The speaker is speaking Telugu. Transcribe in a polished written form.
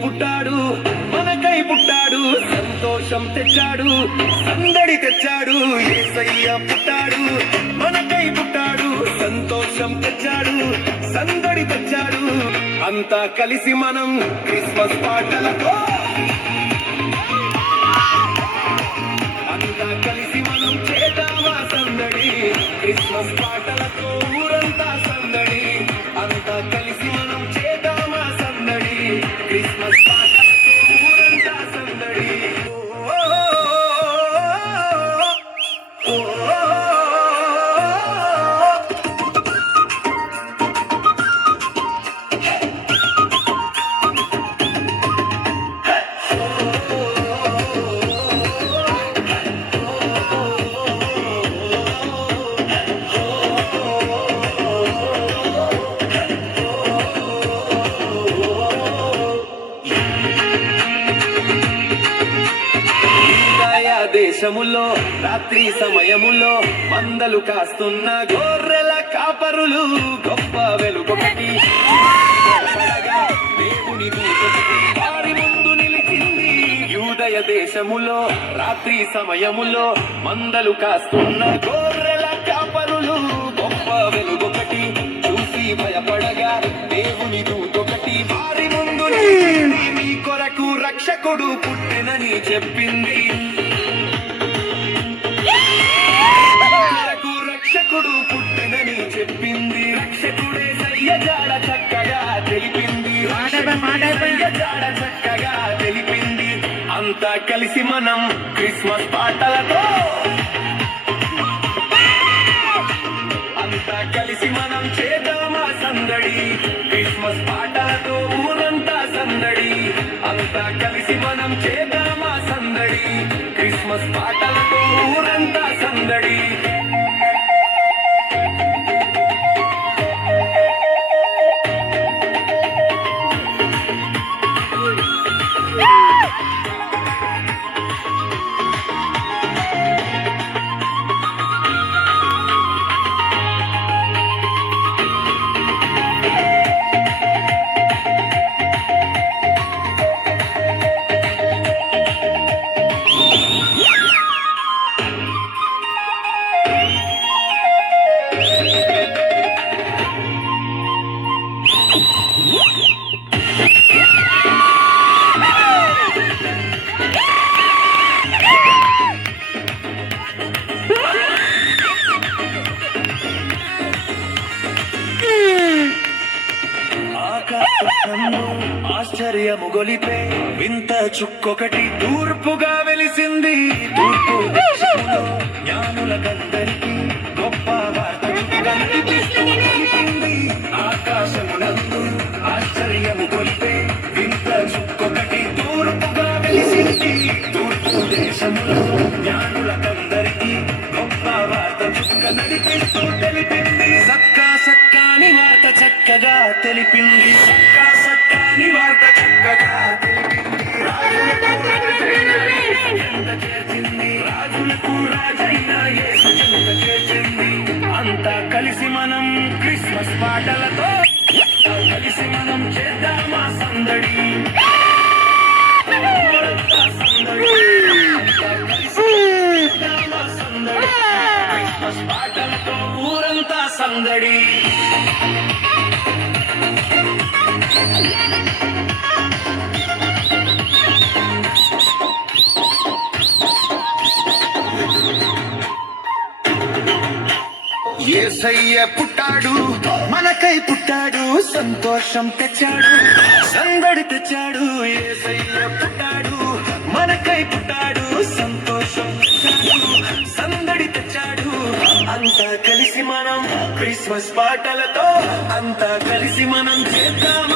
పుట్టాడు మనకై పుట్టాడు సంతోషం తెచ్చాడు సందడి తెచ్చాడు యేసయ్య పుట్టాడు మనకై పుట్టాడు సంతోషం తెచ్చాడు సందడి తెచ్చాడు అంతా కలిసి మనం క్రిస్మస్ పాటలతో అంతా కలిసి మనం చేద్దామా సందడి క్రిస్మస్ పాటలతో ఊరంతా సందడి అంతా కలిసి మనం చేద్దామా సందడి క్రిస్మస్ పాటలతో ఊరంతా సందడి దేశములో రాత్రి సమయములో మందలు కాస్తున్న గొర్రెల కాపరులు గొప్ప వెలుగొకటి దేవుని వారి ముందు నిలిచింది యూదయ దేశములో రాత్రి సమయములో మందలు కాస్తున్న గొర్రెల కాపరులు గొప్ప వెలుగొకటి చూసి భయపడగా దేవుని దూతొకటి వారి ముందు నిలిచింది మీ కొరకు రక్షకుడు పుట్టెనని చెప్పింది రక్షకుడు పుట్టినని చెప్పింది రక్షకుడే సయ్య జాడ చక్కగా తెలిపింది జాడ చక్కగా తెలిపింది అంతా కలిసి మనం క్రిస్మస్ పాటలతో అంతా కలిసి మనం చేద్దామా సందడి క్రిస్మస్ పాటలతో ఊరంతా సందడి అంతా కలిసి మనం చేద్దామా సందడి క్రిస్మస్ పాటలతో ఊరంతా సందడి ఆశ్చర్యము గొలిపే వింత చుక్కొకటి తూర్పుగా వెలిసింది తూర్పు దేశములో జ్ఞానులకందరికీ గొప్ప వార్త కనిపిస్తుంది ఆకాశమునందు ఆశ్చర్యము గొలిపే వింత చుక్కొకటి తూర్పుగా వెలిసింది తూర్పు దేశములో జ్ఞానులకందరికీ గొప్ప వార్త చుక్క నడిపిస్తూ తెలిపింది సక్కాని వార్త చక్కగా తెలిపింది సక్కాని వార్త చక్కగా తెలిపింది రాజులకు రాజైన యేసు చెంత చేర్చింది అంతా కలిసి మనం క్రిస్మస్ పాటలతో కలిసి మనం చేద్దామా సందడి క్రిస్మస్ పాటలతో ఊరంతా సందడి యేసయ్య పుట్టాడు మనకై పుట్టాడు సంతోషం తెచ్చాడు సందడి తెచ్చాడు యేసయ్య పుట్టాడు మనకై పుట్టాడు సంతోషం తెచ్చాడు సందడి తెచ్చాడు అంతా కలిసి మనం క్రిస్మస్ పాటలతో అంతా కలిసి మనం చేద్దాం